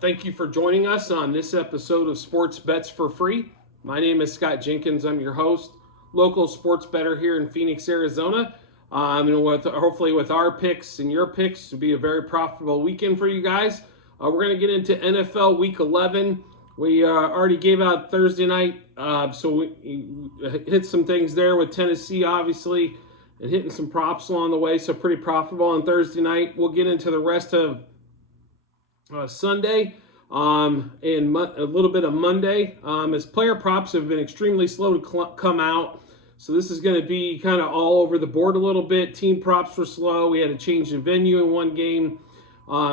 Thank you for joining us on this episode of Sports Bets for Free. My name is Scott Jenkins. I'm your host, local sports bettor here in Phoenix, Arizona. Hopefully with our picks and your picks, to be a very profitable weekend for you guys. We're going to get into NFL Week 11. We already gave out Thursday night, so we hit some things there with Tennessee, obviously, and hitting some props along the way. So pretty profitable on Thursday night. We'll get into the rest of Sunday and a little bit of Monday, as player props have been extremely slow to come out. So this is going to be kind of all over the board a little bit. Team props were slow. We had a change in venue in one game.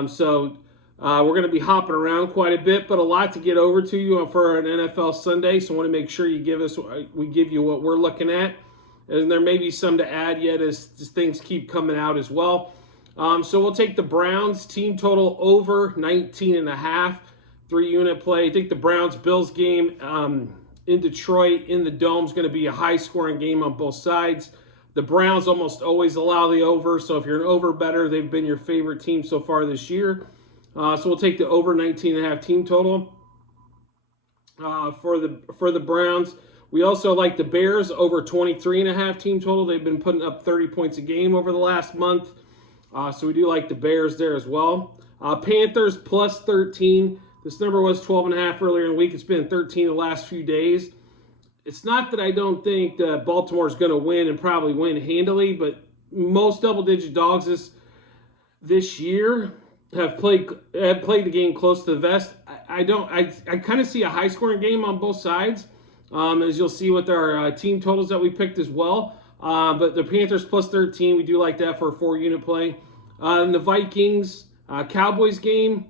So we're going to be hopping around quite a bit, but a lot to get over to you for an NFL Sunday. So I want to make sure we give you what we're looking at. And there may be some to add yet as things keep coming out as well. So we'll take the Browns team total over 19.5, 3-unit play. I think the Browns-Bills game in Detroit in the Dome is going to be a high-scoring game on both sides. The Browns almost always allow the over, so if you're an over bettor, they've been your favorite team so far this year. So we'll take the over 19.5 team total for the Browns. We also like the Bears over 23.5 team total. They've been putting up 30 points a game over the last month. So we do like the Bears there as well. Panthers plus 13. This number was 12.5 earlier in the week. It's been 13 the last few days. It's not that I don't think that Baltimore is going to win and probably win handily, but most double-digit dogs this year have played the game close to the vest. I kind of see a high-scoring game on both sides, as you'll see with our team totals that we picked as well. But the Panthers plus 13, we do like that for a 4-unit play. And the Vikings Cowboys game,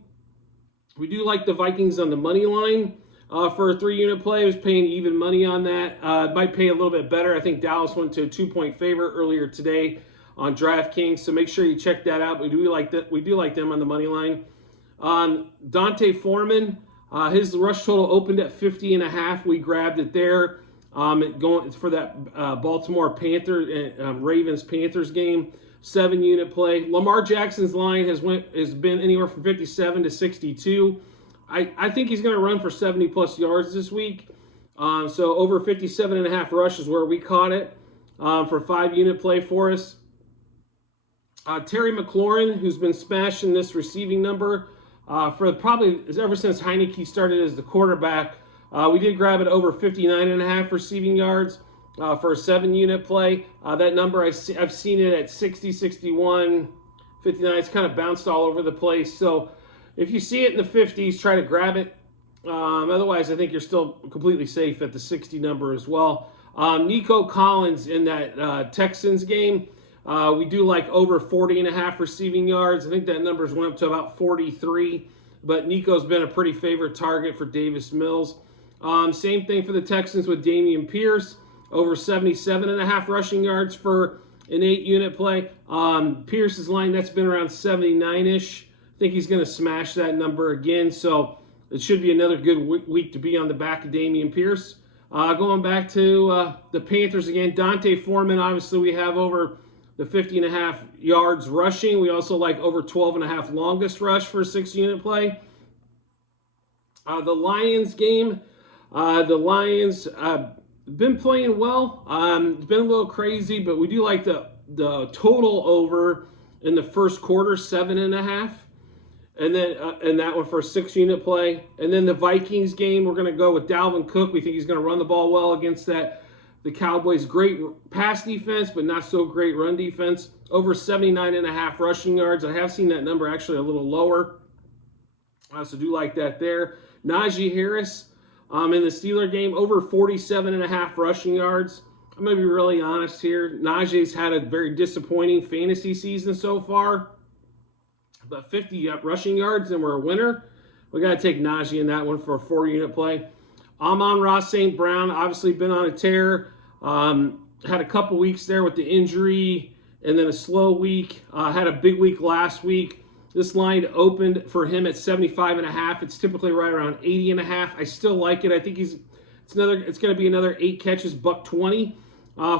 we do like the Vikings on the money line for a 3-unit play. I was paying even money on that. It might pay a little bit better. I think Dallas went to a 2-point favorite earlier today on DraftKings, so make sure you check that out. We do like that. We do like them on the money line. Dante Foreman, his rush total opened at 50.5. We grabbed it there. Going for that Baltimore Ravens Panthers game, 7-unit play. Lamar Jackson's line has been anywhere from 57 to 62. I think he's going to run for 70 plus yards this week. So over 57.5 rush is where we caught it for 5-unit play for us. Terry McLaurin, who's been smashing this receiving number for probably ever since Heineke started as the quarterback. We did grab it over 59.5 receiving yards for a 7-unit play. That number, I've seen it at 60, 61, 59. It's kind of bounced all over the place. So if you see it in the 50s, try to grab it. Otherwise, I think you're still completely safe at the 60 number as well. Nico Collins in that Texans game, we do like over 40.5 receiving yards. I think that number's went up to about 43. But Nico's been a pretty favorite target for Davis Mills. Same thing for the Texans with Dameon Pierce, over 77.5 rushing yards for an 8-unit play. Pierce's line, that's been around 79-ish. I think he's going to smash that number again, so it should be another good week to be on the back of Dameon Pierce. Going back to the Panthers again, Dante Foreman, obviously we have over the 50.5 yards rushing. We also like over 12.5 longest rush for a 6-unit play. The Lions game, the Lions been playing well. It's been a little crazy, but we do like the total over in the first quarter, 7.5. And then and that one for a 6-unit play. And then the Vikings game, we're going to go with Dalvin Cook. We think he's going to run the ball well against the Cowboys' great pass defense, but not so great run defense. Over 79.5 rushing yards. I have seen that number actually a little lower. So do like that there. Najee Harris in the Steeler game, over 47.5 rushing yards. I'm going to be really honest here. Najee's had a very disappointing fantasy season so far. But 50 rushing yards and we're a winner. We got to take Najee in that one for a 4-unit play. Amon-Ra St. Brown, obviously been on a tear. Had a couple weeks there with the injury and then a slow week. Had a big week last week. This line opened for him at 75.5. It's typically right around 80.5. I still like it. I think it's going to be another 8 catches, $120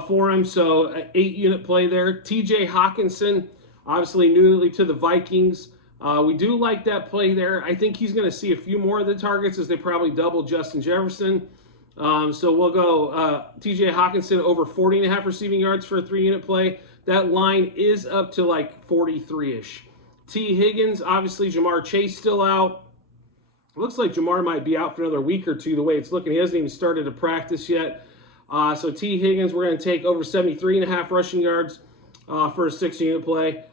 for him. So 8-unit play there. TJ Hawkinson, obviously newly to the Vikings. We do like that play there. I think he's going to see a few more of the targets as they probably double Justin Jefferson. So we'll go TJ Hawkinson over 40.5 receiving yards for a 3-unit play. That line is up to like 43-ish. T. Higgins, obviously Jamar Chase still out. Looks like Jamar might be out for another week or two the way it's looking. He hasn't even started to practice yet. So T. Higgins, we're going to take over 73.5 rushing yards for a 6-unit play.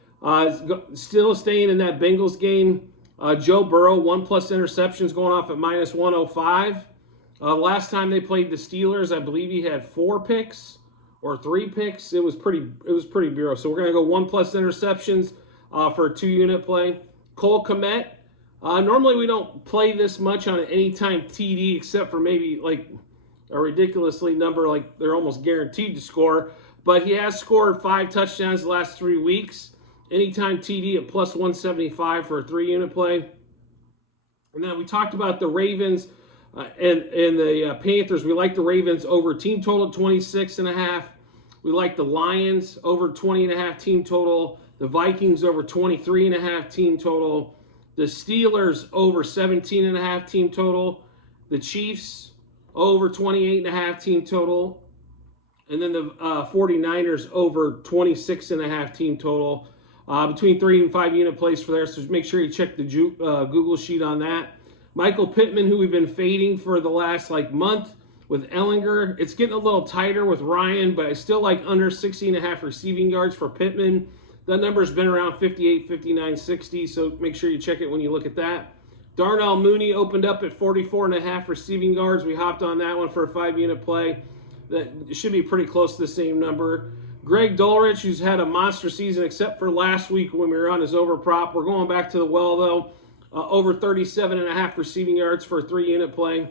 Still staying in that Bengals game. Joe Burrow, 1+ interceptions going off at -105. Last time they played the Steelers, I believe he had 4 picks or 3 picks. It was pretty bureau. So we're going to go 1+ interceptions for a 2-unit play. Cole Kmet. Normally we don't play this much on an anytime TD except for maybe like a ridiculously number, like they're almost guaranteed to score. But he has scored 5 touchdowns the last 3 weeks. Anytime TD at +175 for a 3-unit play. And then we talked about the Ravens and the Panthers. We like the Ravens over team total 26.5. We like the Lions over 20.5 team total. The Vikings over 23.5 team total. The Steelers over 17.5 team total. The Chiefs over 28.5 team total. And then the 49ers over 26.5 team total. Between 3 and 5-unit plays for there, so make sure you check the Google sheet on that. Michael Pittman, who we've been fading for the last month with Ellinger. It's getting a little tighter with Ryan, but I still like under 60.5 receiving yards for Pittman. That number's been around 58, 59, 60, so make sure you check it when you look at that. Darnell Mooney opened up at 44.5 receiving yards. We hopped on that one for a 5-unit play. That should be pretty close to the same number. Greg Dulrich, who's had a monster season except for last week when we were on his over prop. We're going back to the well, though. Over 37.5 receiving yards for a 3-unit play.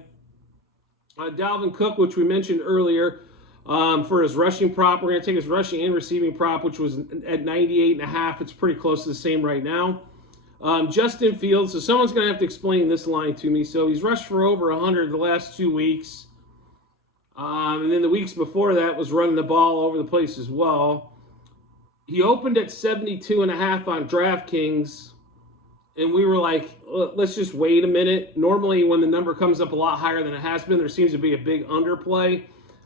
Dalvin Cook, which we mentioned earlier, for his rushing prop. We're going to take his rushing and receiving prop, which was at 98.5. It's pretty close to the same right now. Justin Fields. So someone's going to have to explain this line to me. So he's rushed for over 100 the last 2 weeks. And then the weeks before that was running the ball all over the place as well. He opened at 72.5 on DraftKings, and we were like, let's just wait a minute. Normally when the number comes up a lot higher than it has been, there seems to be a big underplay.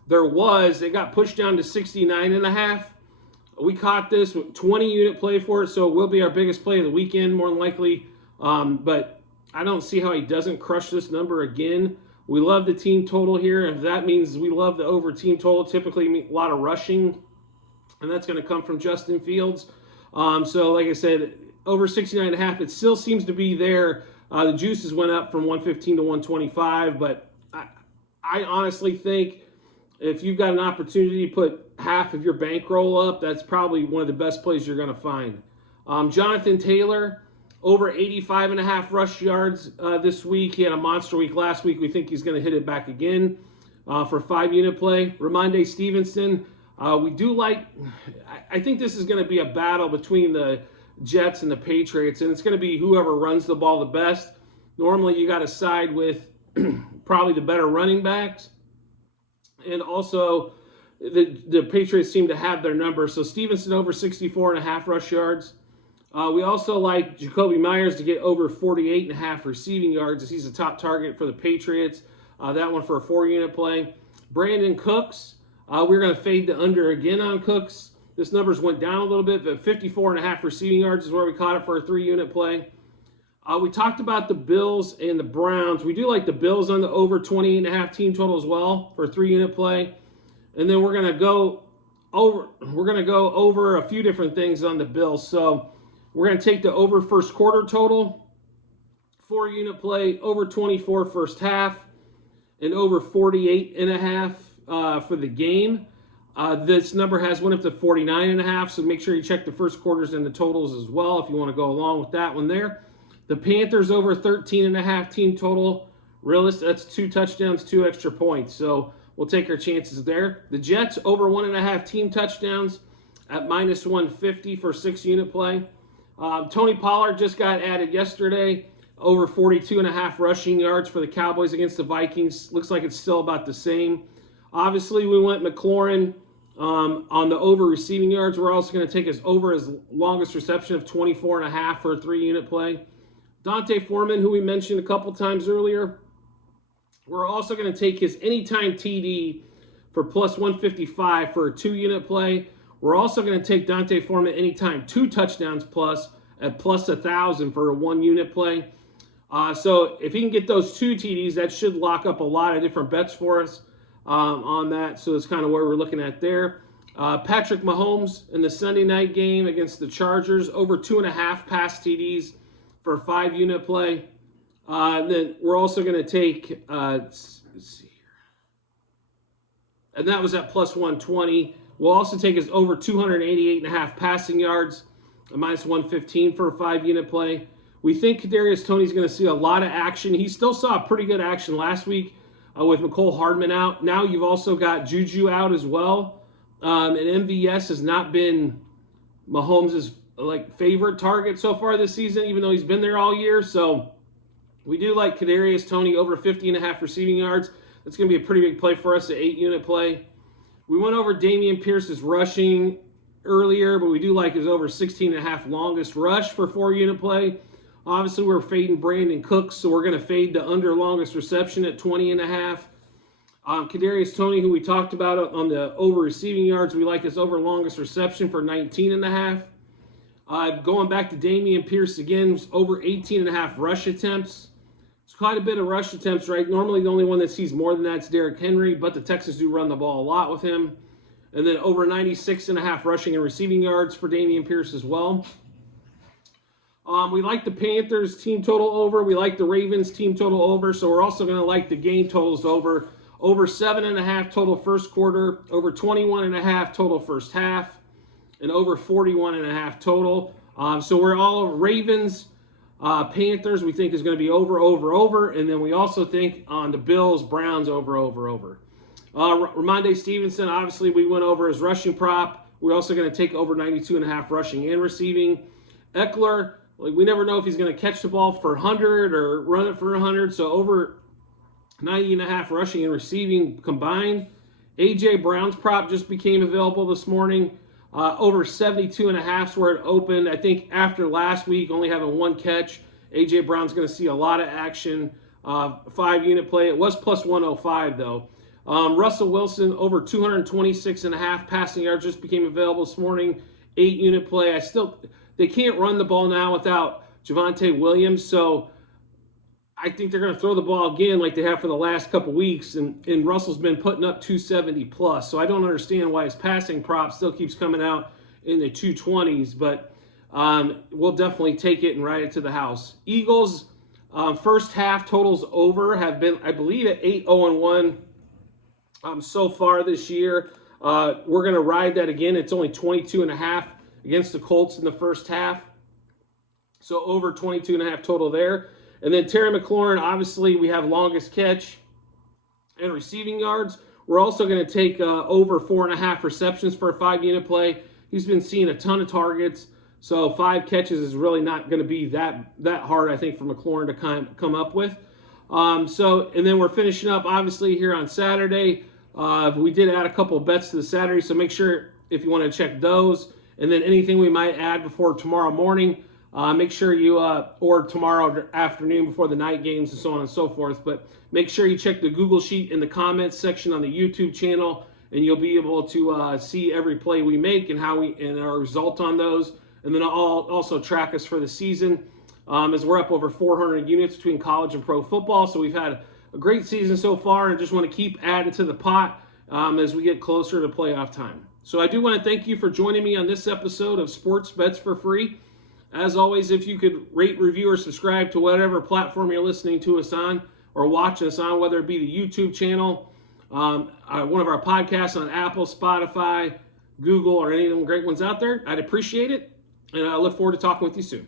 It got pushed down to 69.5. We caught this with 20-unit play for it, so it will be our biggest play of the weekend, more than likely. But I don't see how he doesn't crush this number again. We love the team total here. If that means we love the over team total, typically a lot of rushing, and that's going to come from Justin Fields. So like I said, over 69.5, it still seems to be there. The juices went up from 115 to 125, but I honestly think if you've got an opportunity to put half of your bankroll up, that's probably one of the best plays you're going to find. Jonathan Taylor, over 85.5 rush yards this week. He had a monster week last week. We think he's going to hit it back again for 5-unit play. Ramondre Stevenson, we do like, I think this is going to be a battle between the Jets and the Patriots, and it's going to be whoever runs the ball the best. Normally you got to side with probably the better running backs. And also the Patriots seem to have their number. So Stevenson over 64.5 rush yards. We also like Jacoby Myers to get over 48.5 receiving yards as he's a top target for the Patriots. That one for a 4-unit play. Brandon Cooks, we're going to fade the under again on Cooks. This numbers went down a little bit, but 54.5 receiving yards is where we caught it for a 3-unit play. We talked about the Bills and the Browns. We do like the Bills on the over 28.5 team total as well for a 3-unit play. And then we're going to go over a few different things on the Bills. So we're going to take the over first quarter total, 4-unit play, over 24 first half, and over 48.5 for the game. This number went up to 49.5, so make sure you check the first quarters and the totals as well if you want to go along with that one there. The Panthers over 13.5 team total. Realistic, that's 2 touchdowns, 2 extra points. So we'll take our chances there. The Jets over 1.5 team touchdowns at -150 for 6-unit play. Tony Pollard just got added yesterday. Over 42.5 rushing yards for the Cowboys against the Vikings. Looks like it's still about the same. Obviously, we went McLaurin On the over receiving yards, we're also going to take his over his longest reception of 24.5 for a 3-unit play. D'Onta Foreman, who we mentioned a couple times earlier, we're also going to take his anytime TD for plus 155 for a 2-unit play. We're also going to take D'Onta Foreman anytime 2 touchdowns plus at plus 1,000 for a 1-unit play. So if he can get those 2 TDs, that should lock up a lot of different bets for us on that. So that's kind of where we're looking at there. Patrick Mahomes in the Sunday night game against the Chargers, over 2.5 pass TDs for a 5-unit play. Then we're also going to take, let's see here, and that was at plus 120. We'll also take his over 288.5 passing yards, a minus 115 for a 5-unit play. We think Kadarius Toney's going to see a lot of action. He still saw pretty good action last week with Mecole Hardman out. Now you've also got Juju out as well. And MVS has not been Mahomes' favorite target so far this season, even though he's been there all year. So we do like Kadarius Toney over 50.5 receiving yards. That's going to be a pretty big play for us, an 8-unit play. We went over Dameon Pierce's rushing earlier, but we do like his over 16.5 longest rush for 4-unit play. Obviously, we're fading Brandon Cooks, so we're going to fade the under longest reception at 20.5. Kadarius Toney, who we talked about on the over receiving yards, we like his over longest reception for 19.5. Going back to Dameon Pierce again, over 18.5 rush attempts. It's quite a bit of rush attempts, right? Normally, the only one that sees more than that is Derrick Henry, but the Texans do run the ball a lot with him. And then over 96.5 rushing and receiving yards for Dameon Pierce as well. We like the Panthers team total over. We like the Ravens team total over. So we're also going to like the game totals over. Over 7.5 total first quarter. Over 21.5 total first half. And over 41.5 total. So we're all Ravens, Panthers we think is going to be over. And then we also think on the Bills, Browns over. Ramondre Stevenson, obviously we went over his rushing prop. We're also going to take over 92.5 rushing and receiving. Eckler, we never know if he's going to catch the ball for 100 or run it for 100. So over 90.5 rushing and receiving combined. A.J. Brown's prop just became available this morning. Over 72.5 is where it opened. I think after last week, only having 1 catch, A.J. Brown's going to see a lot of action. 5-unit play. It was plus 105, though. Russell Wilson, over 226.5 passing yards just became available this morning. 8-unit play. They can't run the ball now without Javonte Williams, so I think they're going to throw the ball again like they have for the last couple weeks, and Russell's been putting up 270 plus, so I don't understand why his passing prop still keeps coming out in the 220s, but we'll definitely take it and ride it to the house. Eagles, first half totals over have been, I believe, at 8-0-1 so far this year. We're going to ride that again. It's only 22.5 against the Colts in the first half. So over 22.5 total there. And then Terry McLaurin, obviously we have longest catch and receiving yards. We're also going to take over 4.5 receptions for a 5-unit play. He's been seeing a ton of targets. So 5 catches is really not going to be that hard, I think, for McLaurin to come up with. And then we're finishing up, obviously, here on Saturday. We did add a couple of bets to the Saturday, so make sure if you want to check those. And then anything we might add before tomorrow morning, make sure you, or tomorrow afternoon before the night games and so on and so forth. But make sure you check the Google Sheet in the comments section on the YouTube channel, and you'll be able to see every play we make and and our result on those. And then I'll also track us for the season, as we're up over 400 units between college and pro football. So we've had a great season so far, and just want to keep adding to the pot as we get closer to playoff time. So I do want to thank you for joining me on this episode of Sports Bets for Free. As always, if you could rate, review, or subscribe to whatever platform you're listening to us on or watching us on, whether it be the YouTube channel, one of our podcasts on Apple, Spotify, Google, or any of them great ones out there, I'd appreciate it. And I look forward to talking with you soon.